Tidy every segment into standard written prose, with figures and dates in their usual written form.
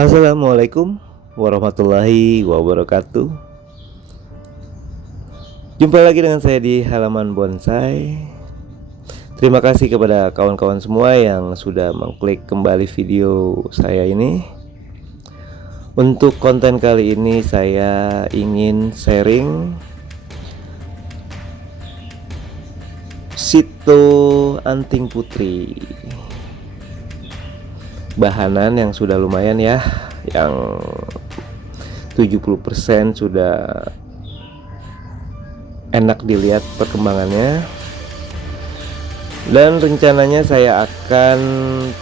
Assalamualaikum warahmatullahi wabarakatuh. Jumpa lagi dengan saya di halaman bonsai. Terima kasih kepada kawan-kawan semua yang sudah mengklik kembali video saya ini. Untuk konten kali ini saya ingin sharing Sito Anting Putri. Bahanan yang sudah lumayan ya, yang 70% sudah enak dilihat perkembangannya. Dan rencananya saya akan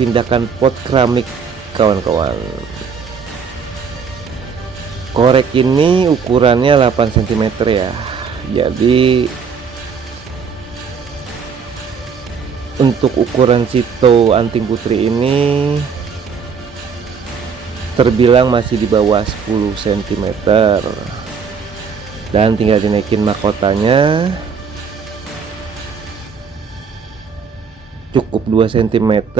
pindahkan pot keramik kawan-kawan. Korek ini ukurannya 8 cm ya. Jadi untuk ukuran Sito Anting Putri ini terbilang masih di bawah 10 cm. Dan tinggal dinaikin mahkotanya. Cukup 2 cm,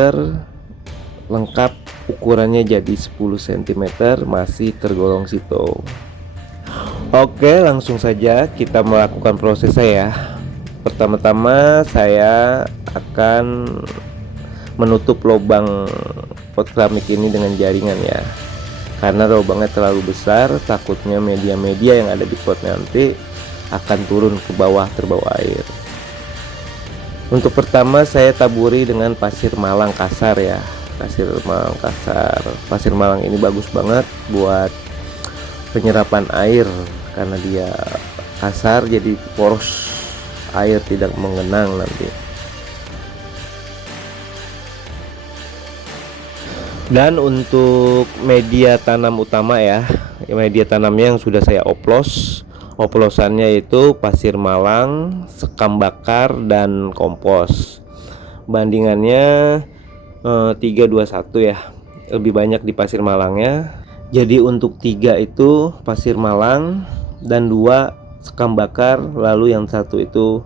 lengkap ukurannya jadi 10 cm, masih tergolong Sito. Oke, langsung saja kita melakukan prosesnya ya. Pertama-tama saya akan menutup lubang pot keramik ini dengan jaringan ya, karena lubangnya terlalu besar, takutnya media-media yang ada di pot nanti akan turun ke bawah terbawa air. Untuk pertama saya taburi dengan pasir malang kasar ya, pasir malang kasar. Pasir malang ini bagus banget buat penyerapan air karena dia kasar, jadi poros air tidak mengenang nanti. Dan untuk media tanam utama ya, media tanamnya yang sudah saya oplosannya itu pasir malang, sekam bakar, dan kompos. Bandingannya 3-2-1 ya, lebih banyak di pasir malangnya. Jadi untuk 3 itu pasir malang dan 2 sekam bakar, lalu yang 1 itu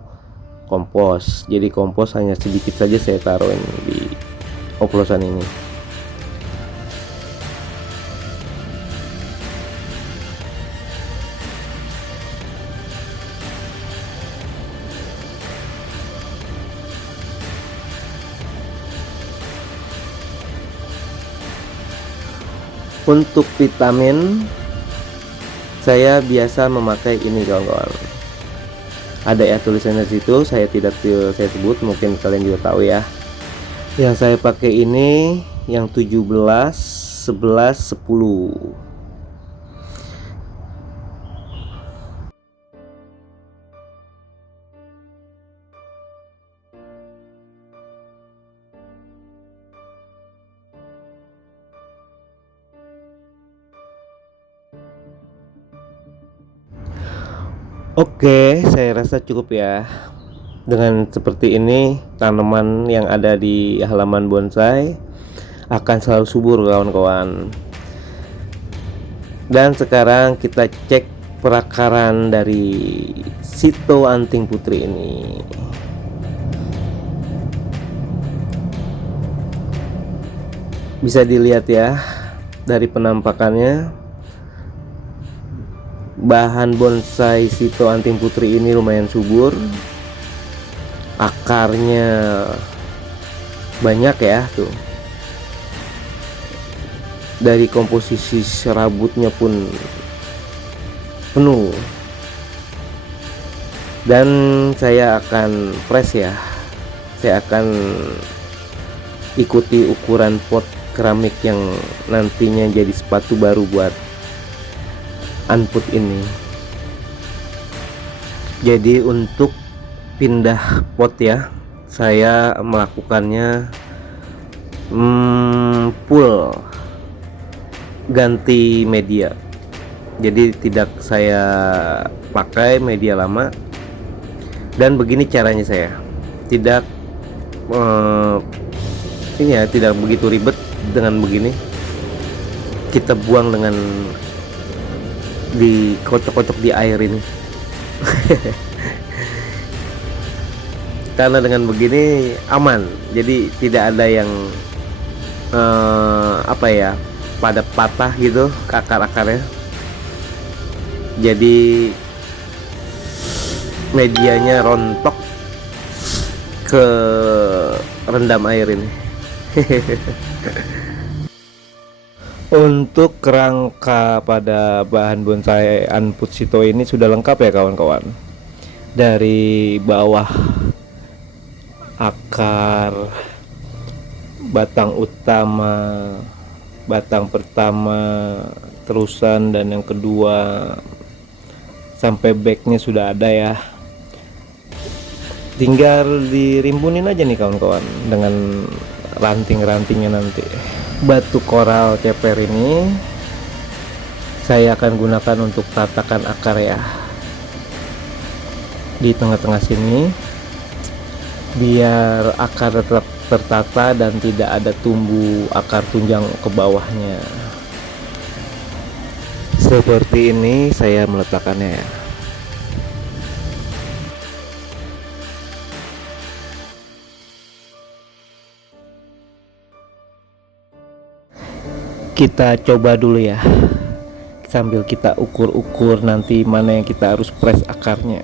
kompos. Jadi kompos hanya sedikit saja saya taruhin di oplosan ini. Untuk vitamin saya biasa memakai ini kawan-kawan. Ada ya tulisannya situ, saya tidak saya sebut, mungkin kalian juga tahu ya. Yang saya pakai ini yang 17 11 10. Oke, saya rasa cukup ya. Dengan seperti ini, tanaman yang ada di halaman bonsai akan selalu subur kawan-kawan. Dan sekarang kita cek perakaran dari Sito Anting Putri ini. Bisa dilihat ya dari penampakannya, bahan bonsai Sito Anting Putri ini lumayan subur. Akarnya banyak ya tuh. Dari komposisi serabutnya pun penuh. Dan saya akan press ya. Saya akan ikuti ukuran pot keramik yang nantinya jadi sepatu baru buat unput ini. Jadi untuk pindah pot ya, saya melakukannya full ganti media. Jadi tidak saya pakai media lama. Dan begini caranya saya, tidak ini ya, tidak begitu ribet. Dengan begini kita buang dengan dikocok-kocok di air ini. Karena dengan begini aman, jadi tidak ada yang apa ya, pada patah gitu ke akar-akarnya, jadi medianya rontok ke rendam air ini. Untuk kerangka pada bahan bonsai Anputsito ini sudah lengkap ya kawan-kawan. Dari bawah akar, batang utama, batang pertama, terusan dan yang kedua sampai backnya sudah ada ya. Tinggal dirimbunin aja nih kawan-kawan dengan ranting-rantingnya nanti. Batu koral ceper ini saya akan gunakan untuk tatakan akar ya, di tengah-tengah sini, biar akar tetap tertata dan tidak ada tumbuh akar tunjang ke bawahnya. Seperti ini saya meletakkannya ya. Kita coba dulu ya, sambil kita ukur-ukur nanti mana yang kita harus press akarnya.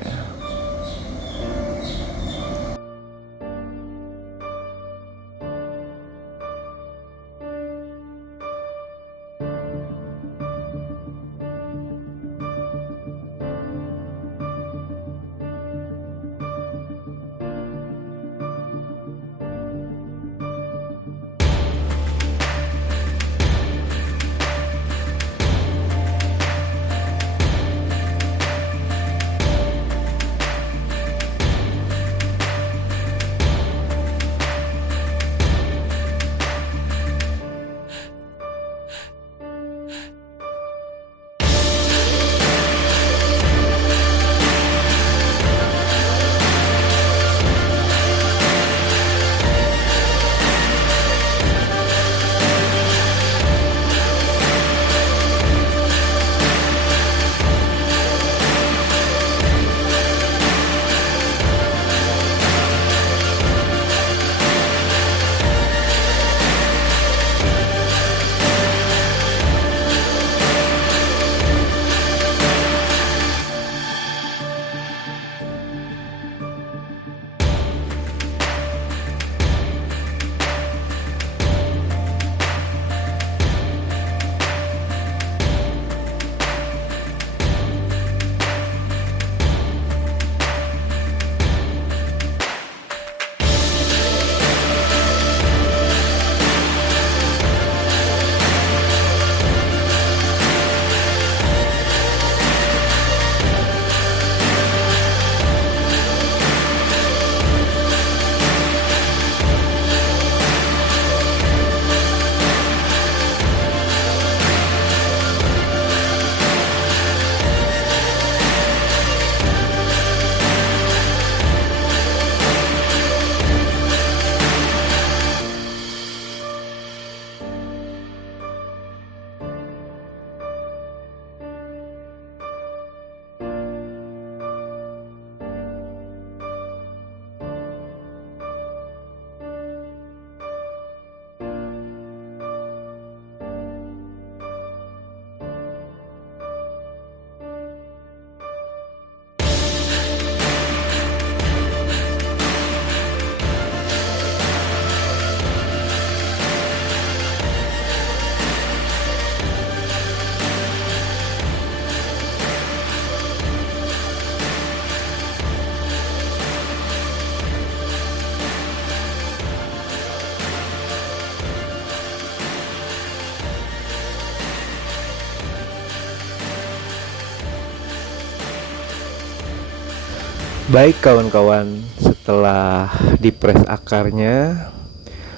Baik kawan-kawan, setelah dipres akarnya,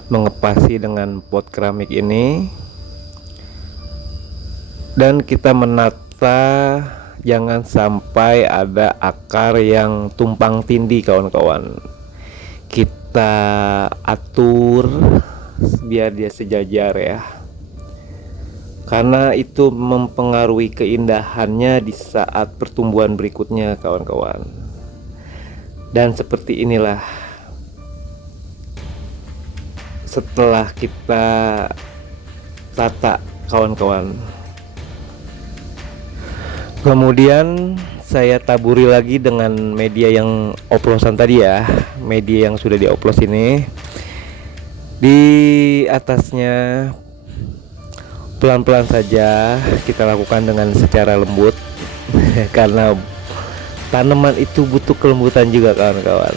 mengepasi dengan pot keramik ini, dan kita menata jangan sampai ada akar yang tumpang tindih kawan-kawan. Kita atur biar dia sejajar ya, karena itu mempengaruhi keindahannya di saat pertumbuhan berikutnya kawan-kawan. Dan seperti inilah setelah kita tata kawan-kawan. Kemudian saya taburi lagi dengan media yang oplosan tadi ya, media yang sudah dioplos ini. Di atasnya pelan-pelan saja kita lakukan dengan secara lembut karena tanaman itu butuh kelembutan juga kawan-kawan.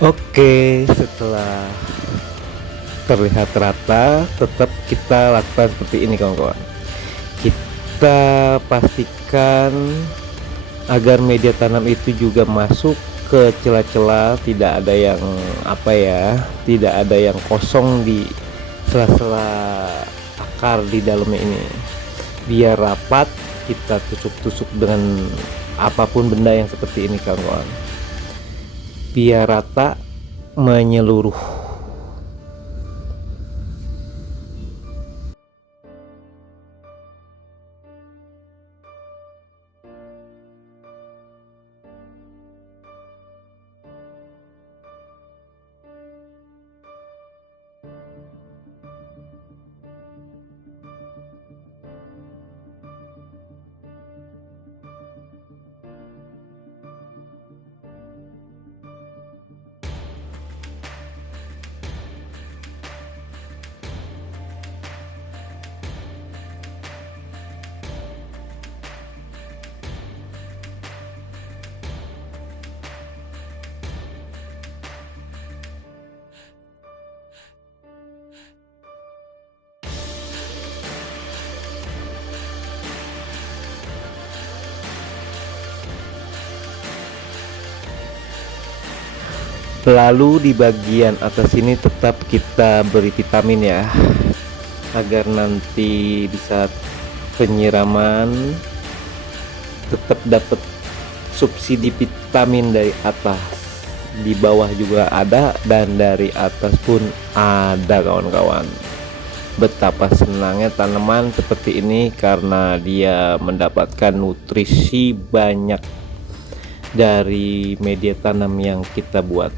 Oke, setelah terlihat rata, tetap kita lakukan seperti ini kawan-kawan. Kita pastikan agar media tanam itu juga masuk ke celah-celah, tidak ada yang tidak ada yang kosong di sela-sela akar di dalamnya ini. Biar rapat, kita tusuk-tusuk dengan apapun benda yang seperti ini kawan-kawan, biar rata menyeluruh. Lalu di bagian atas ini tetap kita beri vitamin ya, agar nanti di saat penyiraman tetap dapat subsidi vitamin dari atas. Di bawah juga ada dan dari atas pun ada kawan-kawan. Betapa senangnya tanaman seperti ini karena dia mendapatkan nutrisi banyak dari media tanam yang kita buat.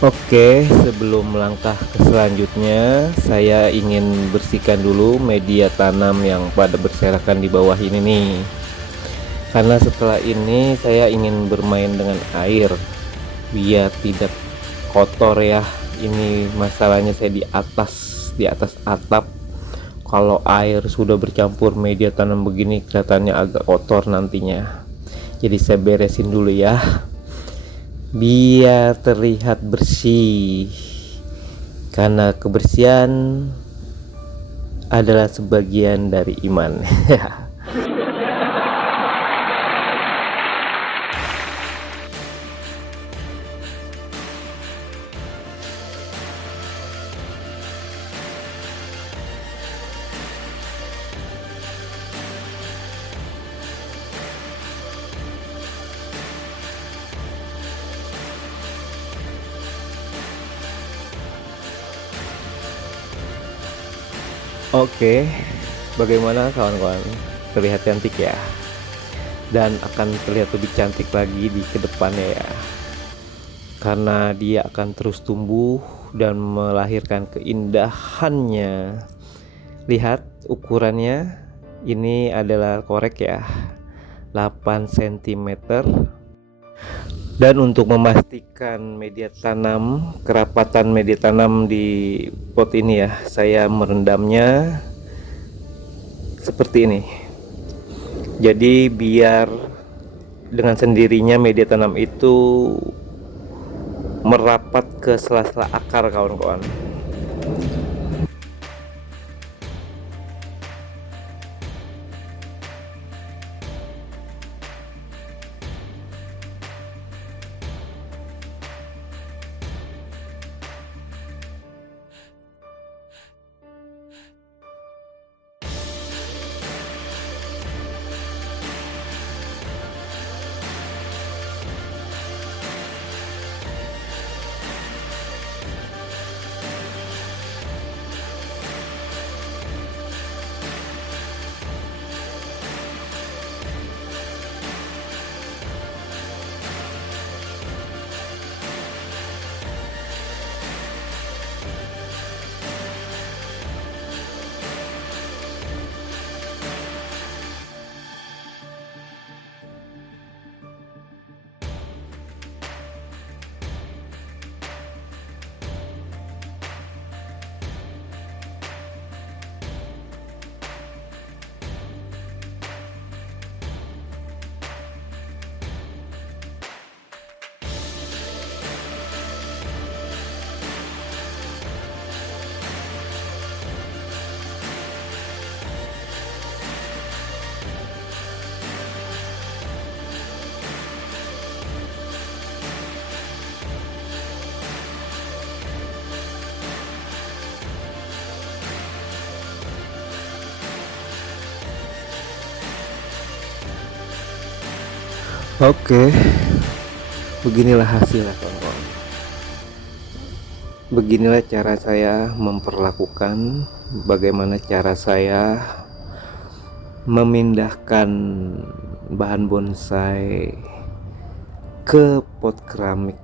Oke, sebelum melangkah ke selanjutnya, saya ingin bersihkan dulu media tanam yang pada berserakan di bawah ini nih. Karena setelah ini saya ingin bermain dengan air biar tidak kotor ya. Ini masalahnya saya di atas atap. Kalau air sudah bercampur media tanam begini kelihatannya agak kotor nantinya. Jadi saya beresin dulu ya, biar terlihat bersih, karena kebersihan adalah sebagian dari iman. Oke, bagaimana kawan-kawan? Terlihat cantik ya, dan akan terlihat lebih cantik lagi di kedepannya ya, karena dia akan terus tumbuh dan melahirkan keindahannya. Lihat ukurannya, ini adalah korek ya, 8 cm. Dan untuk memastikan media tanam, kerapatan media tanam di pot ini ya, saya merendamnya seperti ini. Jadi biar dengan sendirinya media tanam itu merapat ke sela-sela akar kawan-kawan. Oke, beginilah hasilnya kawan-kawan. Beginilah cara saya memperlakukan, bagaimana cara saya memindahkan bahan bonsai ke pot keramik.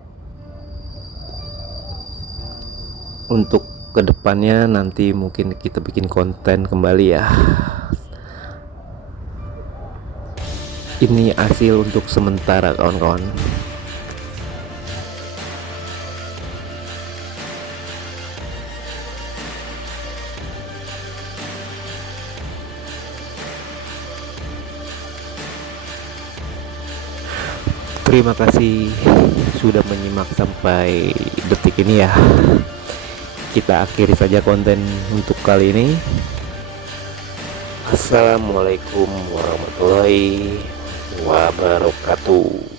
Untuk kedepannya nanti mungkin kita bikin konten kembali ya. Ini hasil untuk sementara kawan-kawan. Terima kasih sudah menyimak sampai detik ini ya. Kita akhiri saja konten untuk kali ini. Assalamualaikum warahmatullahi wabarakatuh.